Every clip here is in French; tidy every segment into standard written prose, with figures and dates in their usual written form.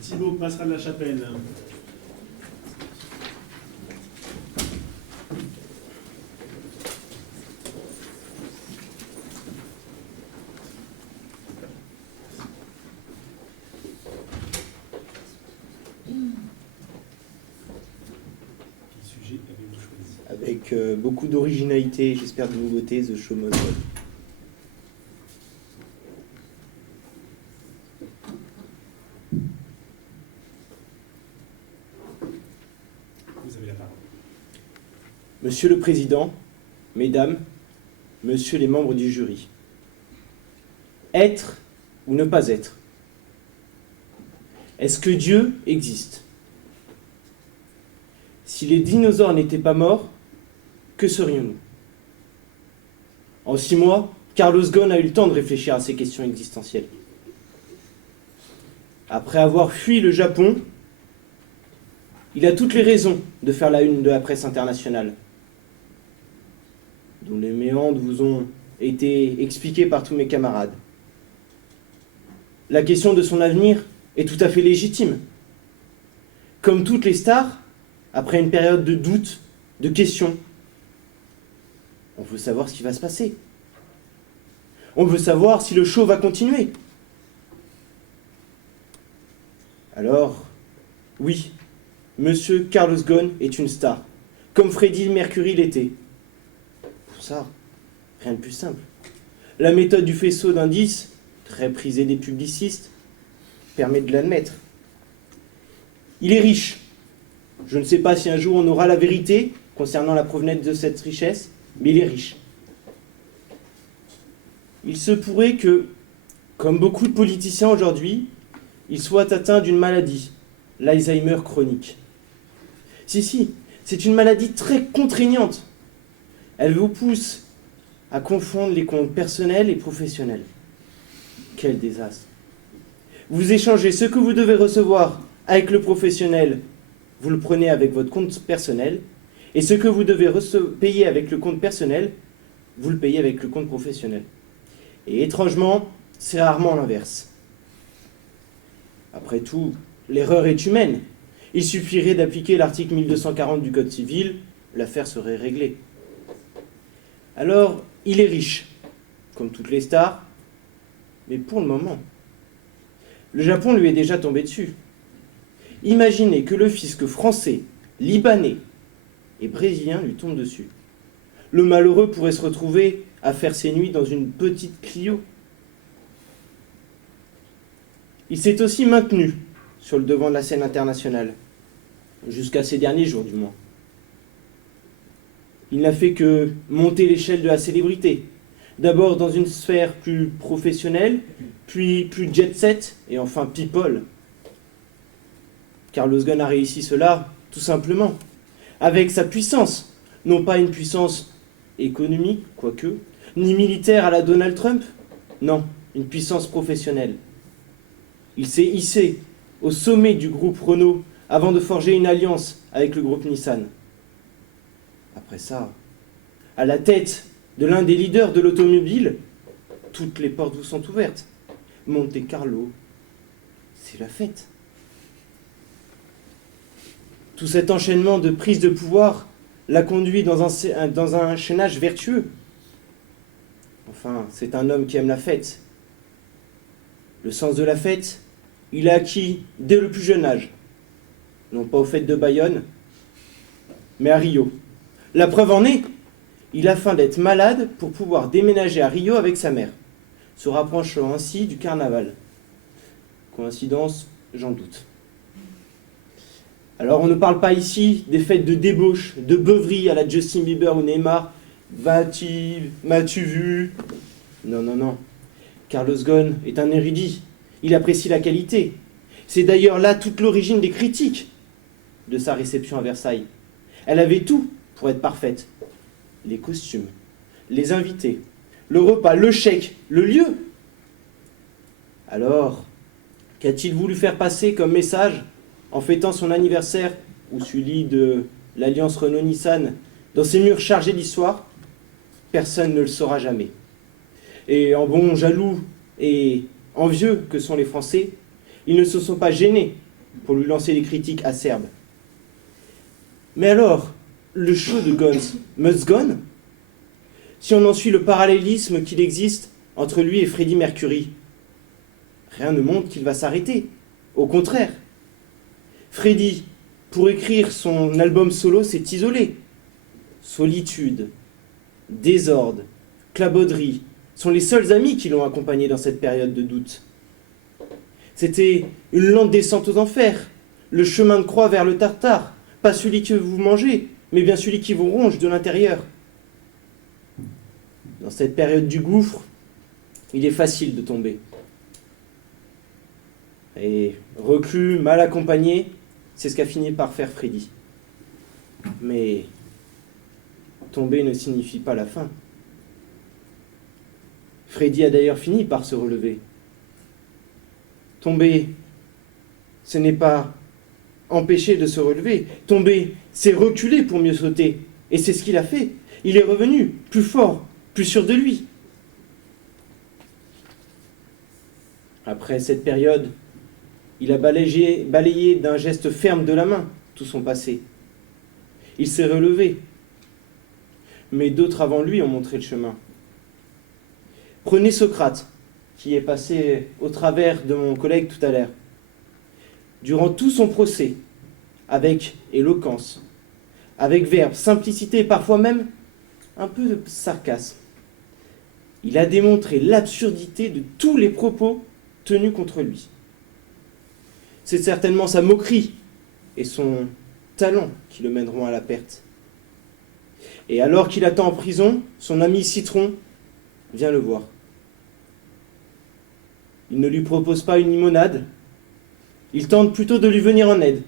Thibaut passera de la chapelle. Quel sujet avez-vous choisi? Avec beaucoup d'originalité, j'espère de nouveautés, The Show Must Go On. Vous avez la parole. Monsieur le Président, Mesdames, Messieurs les membres du jury, être ou ne pas être? Est-ce que Dieu existe? Si les dinosaures n'étaient pas morts, que serions-nous? En 6 mois, Carlos Ghosn a eu le temps de réfléchir à ces questions existentielles. Après avoir fui le Japon, il a toutes les raisons de faire la une de la presse internationale, dont les méandres vous ont été expliqués par tous mes camarades. La question de son avenir est tout à fait légitime. Comme toutes les stars, après une période de doute, de questions, on veut savoir ce qui va se passer. On veut savoir si le show va continuer. Alors, oui, Monsieur Carlos Ghosn est une star, comme Freddie Mercury l'était. Pour ça, rien de plus simple. La méthode du faisceau d'indices, très prisée des publicistes, permet de l'admettre. Il est riche. Je ne sais pas si un jour on aura la vérité concernant la provenance de cette richesse, mais il est riche. Il se pourrait que, comme beaucoup de politiciens aujourd'hui, il soit atteint d'une maladie, l'Alzheimer chronique. Si, c'est une maladie très contraignante. Elle vous pousse à confondre les comptes personnels et professionnels. Quel désastre. Vous échangez ce que vous devez recevoir avec le professionnel, vous le prenez avec votre compte personnel, et ce que vous devez payer avec le compte personnel, vous le payez avec le compte professionnel. Et étrangement, c'est rarement l'inverse. Après tout, l'erreur est humaine. Il suffirait d'appliquer l'article 1240 du Code civil, l'affaire serait réglée. Alors, il est riche, comme toutes les stars, mais pour le moment. Le Japon lui est déjà tombé dessus. Imaginez que le fisc français, libanais et brésilien lui tombe dessus. Le malheureux pourrait se retrouver à faire ses nuits dans une petite Clio. Il s'est aussi maintenu sur le devant de la scène internationale, jusqu'à ces derniers jours du moins. Il n'a fait que monter l'échelle de la célébrité, d'abord dans une sphère plus professionnelle, puis plus jet-set, et enfin people. Carlos Ghosn a réussi cela, tout simplement, avec sa puissance, non pas une puissance économique, quoique, ni militaire à la Donald Trump, non, une puissance professionnelle. Il s'est hissé au sommet du groupe Renault avant de forger une alliance avec le groupe Nissan. Après ça, à la tête de l'un des leaders de l'automobile, toutes les portes vous sont ouvertes. Monte Carlo, c'est la fête. Tout cet enchaînement de prise de pouvoir l'a conduit dans un chaînage vertueux. Enfin, c'est un homme qui aime la fête. Le sens de la fête, il a acquis dès le plus jeune âge. Non pas aux fêtes de Bayonne, mais à Rio. La preuve en est, il a faim d'être malade pour pouvoir déménager à Rio avec sa mère, se rapprochant ainsi du carnaval. Coïncidence, j'en doute. Alors on ne parle pas ici des fêtes de débauche, de beuverie à la Justin Bieber ou Neymar. M'as-tu vu? Non. Carlos Ghosn est un érudit. Il apprécie la qualité. C'est d'ailleurs là toute l'origine des critiques de sa réception à Versailles. Elle avait tout pour être parfaite. Les costumes, les invités, le repas, le chèque, le lieu. Alors, qu'a-t-il voulu faire passer comme message en fêtant son anniversaire ou celui de l'Alliance Renault-Nissan dans ces murs chargés d'histoire? Personne ne le saura jamais. Et en bon jaloux et envieux que sont les Français, Ils ne se sont pas gênés pour lui lancer des critiques acerbes. Mais alors, le show de Guns must go on? Si on en suit le parallélisme qu'il existe entre lui et Freddie Mercury, rien ne montre qu'il va s'arrêter. Au contraire, Freddie, pour écrire son album solo, s'est isolé. Solitude, désordre, clabauderie sont les seuls amis qui l'ont accompagné dans cette période de doute. C'était une lente descente aux enfers, le chemin de croix vers le Tartare, pas celui que vous mangez, mais bien celui qui vous ronge de l'intérieur. Dans cette période du gouffre, il est facile de tomber. Et reclus, mal accompagné, c'est ce qu'a fini par faire Freddie. Mais tomber ne signifie pas la fin. Freddie a d'ailleurs fini par se relever. Tomber, ce n'est pas empêcher de se relever. Tomber, c'est reculer pour mieux sauter. Et c'est ce qu'il a fait. Il est revenu, plus fort, plus sûr de lui. Après cette période, il a balayé d'un geste ferme de la main tout son passé. Il s'est relevé. Mais d'autres avant lui ont montré le chemin. Prenez Socrate, qui est passé au travers de mon collègue tout à l'heure. Durant tout son procès, avec éloquence, avec verbe, simplicité et parfois même un peu de sarcasme, il a démontré l'absurdité de tous les propos tenus contre lui. C'est certainement sa moquerie et son talent qui le mèneront à la perte. Et alors qu'il attend en prison, son ami Citron vient le voir. Il ne lui propose pas une limonade, il tente plutôt de lui venir en aide.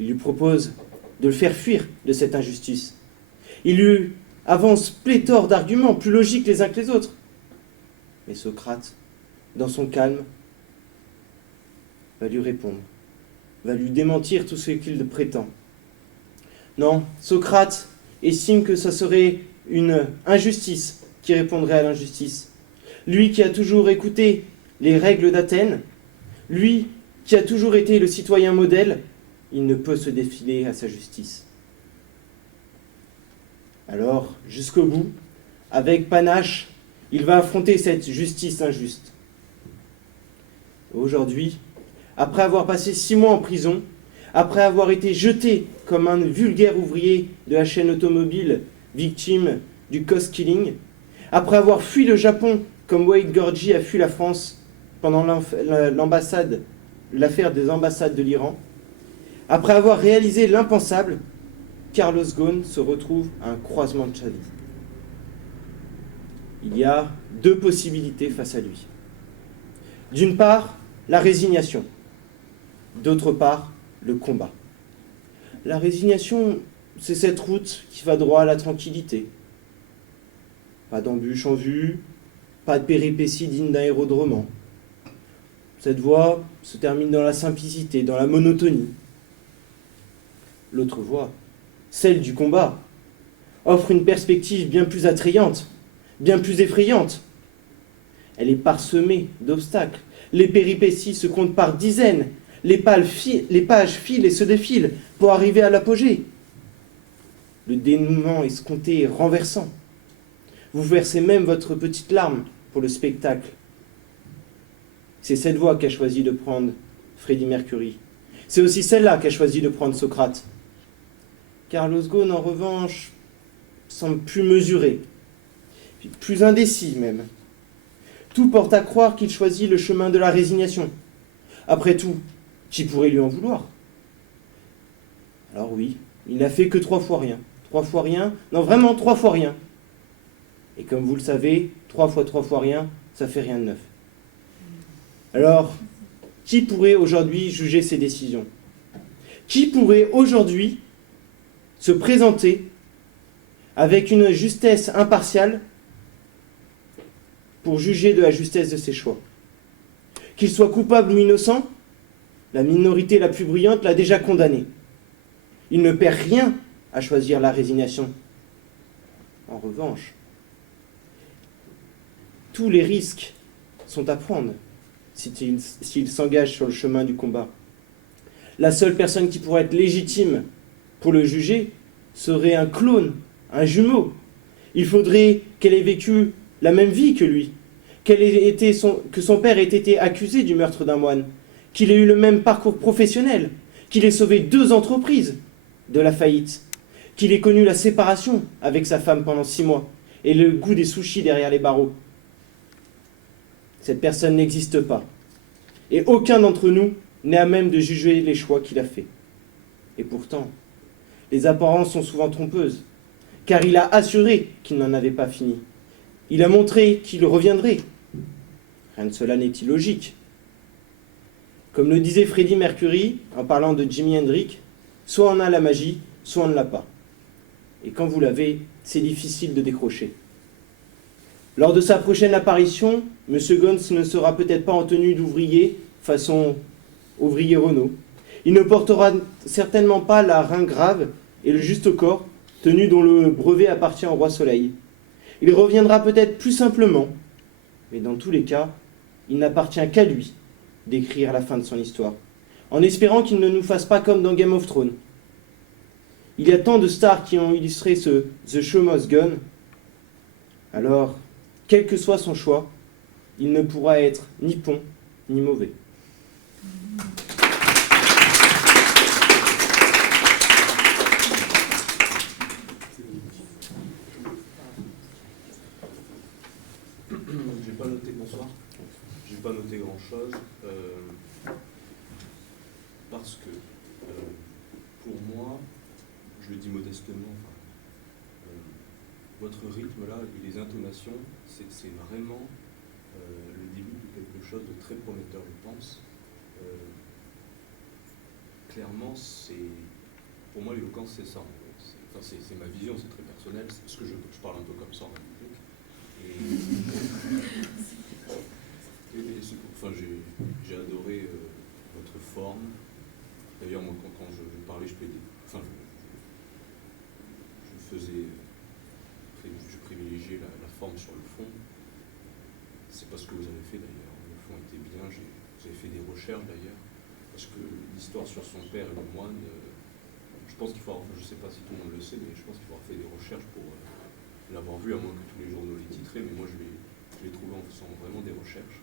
Il lui propose de le faire fuir de cette injustice. Il lui avance pléthore d'arguments plus logiques les uns que les autres. Mais Socrate, dans son calme, va lui répondre, va lui démentir tout ce qu'il prétend. Non, Socrate estime que ça serait une injustice qui répondrait à l'injustice. Lui qui a toujours écouté les règles d'Athènes, lui qui a toujours été le citoyen modèle, il ne peut se défiler à sa justice. Alors, jusqu'au bout, avec panache, il va affronter cette justice injuste. Aujourd'hui, après avoir passé 6 mois en prison, après avoir été jeté comme un vulgaire ouvrier de la chaîne automobile, victime du cost killing, après avoir fui le Japon comme Wade Gorgi a fui la France pendant l'affaire des ambassades de l'Iran, après avoir réalisé l'impensable, Carlos Ghosn se retrouve à un croisement de sa vie. Il y a 2 possibilités face à lui. D'une part, la résignation. D'autre part, le combat. La résignation, c'est cette route qui va droit à la tranquillité. Pas d'embûches en vue, pas de péripéties dignes d'un héros de roman. Cette voie se termine dans la simplicité, dans la monotonie. L'autre voie, celle du combat, offre une perspective bien plus attrayante, bien plus effrayante. Elle est parsemée d'obstacles. Les péripéties se comptent par dizaines. Les pages filent et se défilent pour arriver à l'apogée. Le dénouement escompté est renversant. Vous versez même votre petite larme pour le spectacle. C'est cette voie qu'a choisi de prendre Freddie Mercury. C'est aussi celle-là qu'a choisi de prendre Socrate. Carlos Ghosn, en revanche, semble plus mesuré, plus indécis même. Tout porte à croire qu'il choisit le chemin de la résignation. Après tout, qui pourrait lui en vouloir? Alors oui, il n'a fait que 3 fois rien. 3 fois rien? Non, vraiment 3 fois rien. Et comme vous le savez, 3 fois 3 fois rien, ça fait rien de neuf. Alors, qui pourrait aujourd'hui juger ses décisions? Qui pourrait aujourd'hui se présenter avec une justesse impartiale pour juger de la justesse de ses choix? Qu'il soit coupable ou innocent, la minorité la plus bruyante l'a déjà condamné. Il ne perd rien à choisir la résignation. En revanche, tous les risques sont à prendre s'il s'engage sur le chemin du combat. La seule personne qui pourrait être légitime pour le juger serait un clone, un jumeau. Il faudrait qu'elle ait vécu la même vie que lui, que son père ait été accusé du meurtre d'un moine, qu'il ait eu le même parcours professionnel, qu'il ait sauvé 2 entreprises de la faillite, qu'il ait connu la séparation avec sa femme pendant 6 mois et le goût des sushis derrière les barreaux. Cette personne n'existe pas. Et aucun d'entre nous n'est à même de juger les choix qu'il a faits. Et pourtant, les apparences sont souvent trompeuses, car il a assuré qu'il n'en avait pas fini. Il a montré qu'il reviendrait. Rien de cela n'est illogique. Comme le disait Freddie Mercury en parlant de Jimi Hendrix, soit on a la magie, soit on ne l'a pas. Et quand vous l'avez, c'est difficile de décrocher. Lors de sa prochaine apparition, M. Gons ne sera peut-être pas en tenue d'ouvrier, façon ouvrier Renault. Il ne portera certainement pas la rein grave et le juste corps, tenue dont le brevet appartient au roi Soleil. Il reviendra peut-être plus simplement, mais dans tous les cas, il n'appartient qu'à lui d'écrire la fin de son histoire, en espérant qu'il ne nous fasse pas comme dans Game of Thrones. Il y a tant de stars qui ont illustré ce The Show Must Go On. Alors, quel que soit son choix, il ne pourra être ni bon ni mauvais. J'ai pas noté, bonsoir. J'ai pas noté grand chose parce que pour moi, je le dis modestement, votre rythme là et les intonations, c'est vraiment le début de quelque chose de très prometteur, je pense. Clairement, pour moi l'éloquence c'est ça. C'est ma vision, c'est très personnel, parce que je parle un peu comme ça en réalité. J'ai adoré votre forme. D'ailleurs, moi, quand je parlais, je privilégiais la forme sur le fond. C'est pas ce que vous avez fait d'ailleurs. Le fond était bien. Vous avez fait des recherches d'ailleurs, parce que l'histoire sur son père et le moine, je pense qu'il faut. Je sais pas si tout le monde le sait, mais je pense qu'il faut avoir fait des recherches pour l'avoir vu, à moins que tous les journaux l'aient titré, mais moi je l'ai trouvé en faisant vraiment des recherches.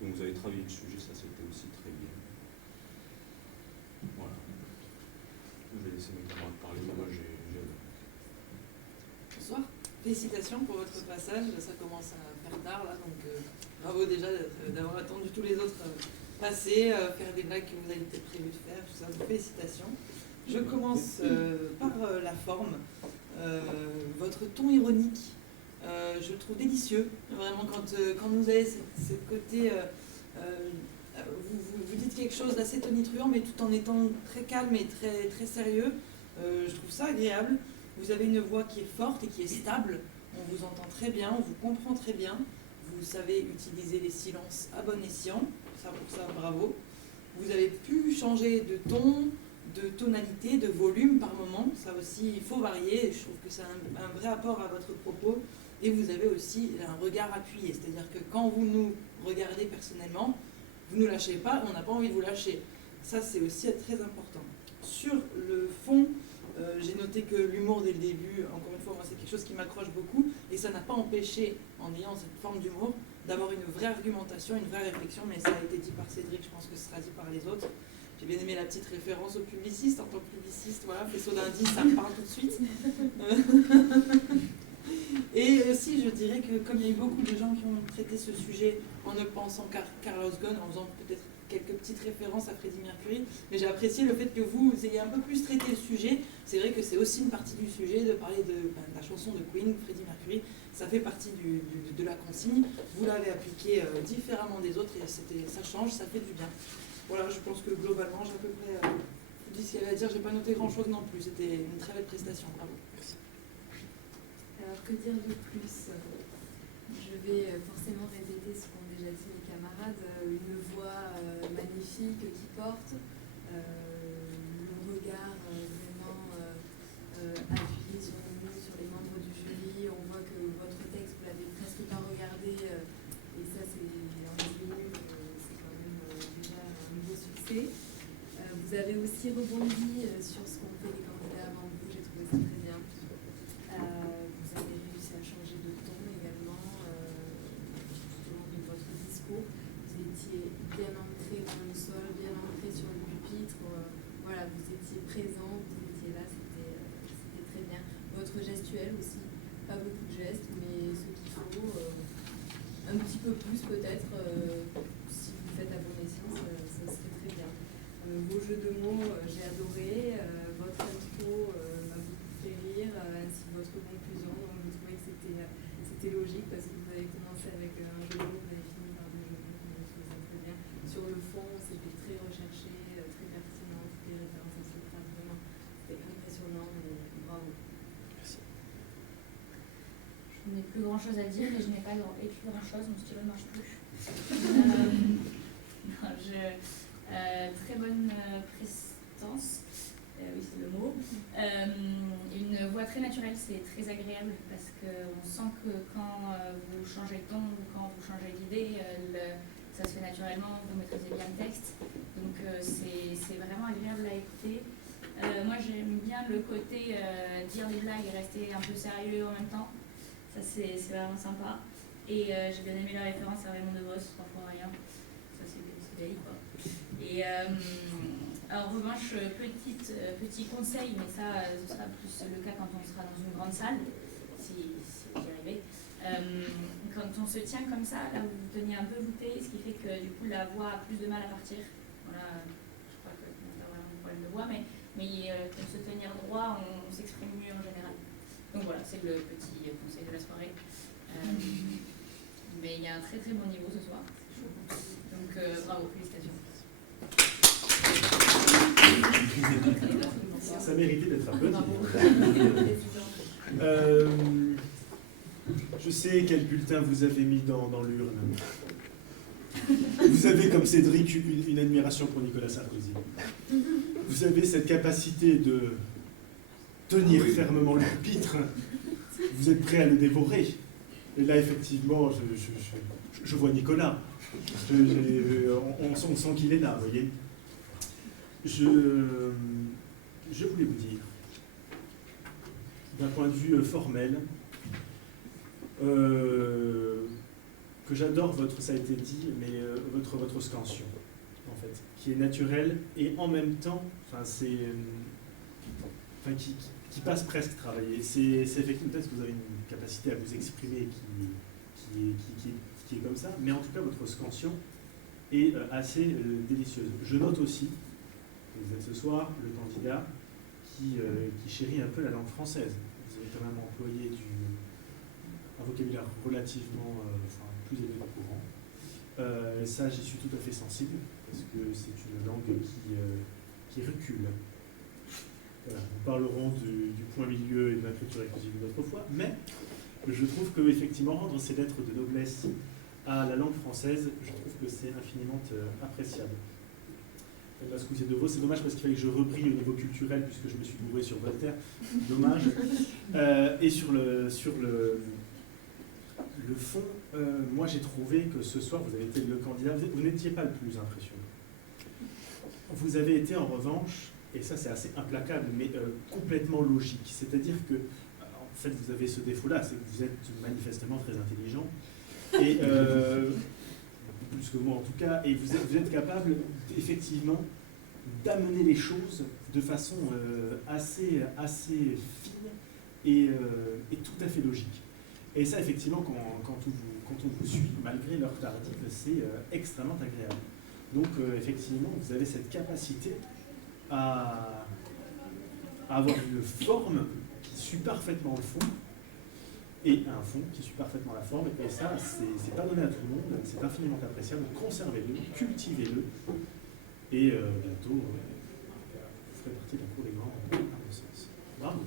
Donc vous avez travaillé le sujet, ça c'était aussi très bien. Voilà. Je vais laisser mes camarades parler, moi j'ai adoré. Bonsoir, félicitations pour votre passage, ça commence à faire tard là, donc bravo déjà d'avoir attendu tous les autres passer, faire des blagues que vous avez peut-être prévu de faire, tout ça, donc félicitations. Je commence par la forme. Votre ton ironique, je le trouve délicieux. Vraiment, quand vous avez ce côté, vous dites quelque chose d'assez tonitruant, mais tout en étant très calme et très, très sérieux. Je trouve ça agréable. Vous avez une voix qui est forte et qui est stable. On vous entend très bien, on vous comprend très bien. Vous savez utiliser les silences à bon escient. Pour ça, bravo. Vous avez pu changer de ton, de tonalité, de volume par moment. Ça aussi, il faut varier. Je trouve que c'est un vrai apport à votre propos. Et vous avez aussi un regard appuyé. C'est-à-dire que quand vous nous regardez personnellement, vous ne nous lâchez pas, on n'a pas envie de vous lâcher. Ça, c'est aussi très important. Sur le fond, j'ai noté que l'humour dès le début, encore une fois, moi, c'est quelque chose qui m'accroche beaucoup. Et ça n'a pas empêché, en ayant cette forme d'humour, d'avoir une vraie argumentation, une vraie réflexion. Mais ça a été dit par Cédric, je pense que ce sera dit par les autres. J'ai bien aimé la petite référence au publiciste. En tant que publiciste, voilà, faisceau d'indices, ça me parle tout de suite. Et aussi, je dirais que comme il y a eu beaucoup de gens qui ont traité ce sujet en ne pensant qu'à Carlos Ghosn, en faisant peut-être quelques petites références à Freddie Mercury, mais j'ai apprécié le fait que vous ayez un peu plus traité le sujet. C'est vrai que c'est aussi une partie du sujet de parler de la chanson de Queen, Freddie Mercury. Ça fait partie de la consigne. Vous l'avez appliqué différemment des autres et ça change, ça fait du bien. Voilà, je pense que globalement, j'ai à peu près dit ce qu'il y avait à dire. J'ai pas noté grand-chose non plus. C'était une très belle prestation. Bravo. Merci. Alors, que dire de plus? Je vais forcément répéter ce qu'ont déjà dit mes camarades. Une voix magnifique qui porte, le regard vraiment appuyé sur nous, sur les membres du jury. On voit que votre texte, vous l'avez presque pas regardé, et ça, c'est en 10 minutes, c'est quand Vous avez aussi rebondi sur ce qu'ont fait les candidats avant vous, j'ai trouvé ça très bien. Vous avez réussi à changer de ton également tout au long de votre discours. Vous étiez bien ancré dans le sol, bien ancré sur le pupitre. Voilà, vous étiez présent, vous étiez là, c'était très bien. Votre gestuelle aussi, pas beaucoup de gestes, mais ce qu'il faut, un petit peu plus peut-être, si vous faites à bon escient, ça serait très bien. Vos jeux de mots, j'ai adoré. Votre intro m'a beaucoup fait rire, ainsi que votre conclusion. Donc, je trouvais que c'était logique parce que vous avez commencé avec un jeu de mots, vous avez fini par deux jeux de mots. Donc, je trouvais ça très bien. Sur le fond, c'était très recherché, très pertinent, c'était référence à Socrate, vraiment. C'était impressionnant et bravo. Merci. Je n'ai plus grand chose à dire, mais je n'ai pas écrit grand chose, mon stylo ne marche plus. Très bonne prestance, oui c'est le mot. Une voix très naturelle, c'est très agréable parce qu'on sent que quand vous changez de ton ou quand vous changez d'idée, ça se fait naturellement, vous maîtrisez bien le texte. Donc c'est vraiment agréable à écouter. Moi j'aime bien le côté dire des blagues et rester un peu sérieux en même temps. Ça c'est vraiment sympa. Et j'ai bien aimé la référence à Raymond Devos, 3 fois rien. Ça c'est vieilli quoi. Et en revanche, petit conseil, mais ça ce sera plus le cas quand on sera dans une grande salle, si vous y arrivez. Quand on se tient comme ça, là vous vous tenez un peu voûté, ce qui fait que du coup la voix a plus de mal à partir. Voilà, je crois que on a vraiment un problème de voix, mais pour se tenir droit, on s'exprime mieux en général. Donc voilà, c'est le petit conseil de la soirée. Mais il y a un très très bon niveau ce soir. Donc bravo, félicitations. Ça méritait d'être applaudi. Je sais quel bulletin vous avez mis dans l'urne. Vous avez, comme Cédric, une admiration pour Nicolas Sarkozy. Vous avez cette capacité de tenir fermement le pupitre. Vous êtes prêt à le dévorer. Et là, effectivement, je vois Nicolas. On sent qu'il est là, vous voyez. Je voulais vous dire, d'un point de vue formel, que j'adore ça a été dit, mais votre scansion, en fait, qui est naturelle et en même temps, qui passe presque travailler. C'est effectivement, peut-être que vous avez une capacité à vous exprimer qui est comme ça, mais en tout cas, votre scansion est assez délicieuse. Je note aussi, vous êtes ce soir le candidat qui chérit un peu la langue française. Vous avez quand même employé un vocabulaire relativement plus élevé que courant. Ça, j'y suis tout à fait sensible, parce que c'est une langue qui recule. Voilà, nous parlerons du point milieu et de l'écriture inclusive une autre fois, mais je trouve que effectivement rendre ces lettres de noblesse à la langue française, je trouve que c'est infiniment appréciable. Scusi de Vos, c'est dommage parce qu'il fallait que je reprie au niveau culturel puisque je me suis bourré sur Voltaire, dommage. Et sur le fond, moi j'ai trouvé que ce soir vous avez été le candidat, vous n'étiez pas le plus impressionnant. Vous avez été en revanche, et ça c'est assez implacable, mais complètement logique. C'est-à-dire que, en fait, vous avez ce défaut-là, c'est que vous êtes manifestement très intelligent, et plus que moi en tout cas, et vous êtes capable effectivement d'amener les choses de façon assez fine et tout à fait logique. Et ça, effectivement, quand on vous suit, malgré l'heure tardive, c'est extrêmement agréable. Donc, effectivement, vous avez cette capacité à avoir une forme qui suit parfaitement le fond, et un fond qui suit parfaitement la forme. Et ça, c'est pas donné à tout le monde, c'est infiniment appréciable. Conservez-le, cultivez-le, et bientôt, vous ferez partie d'un cours des grands, à mon sens. Bravo.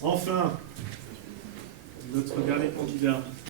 Enfin, notre dernier candidat.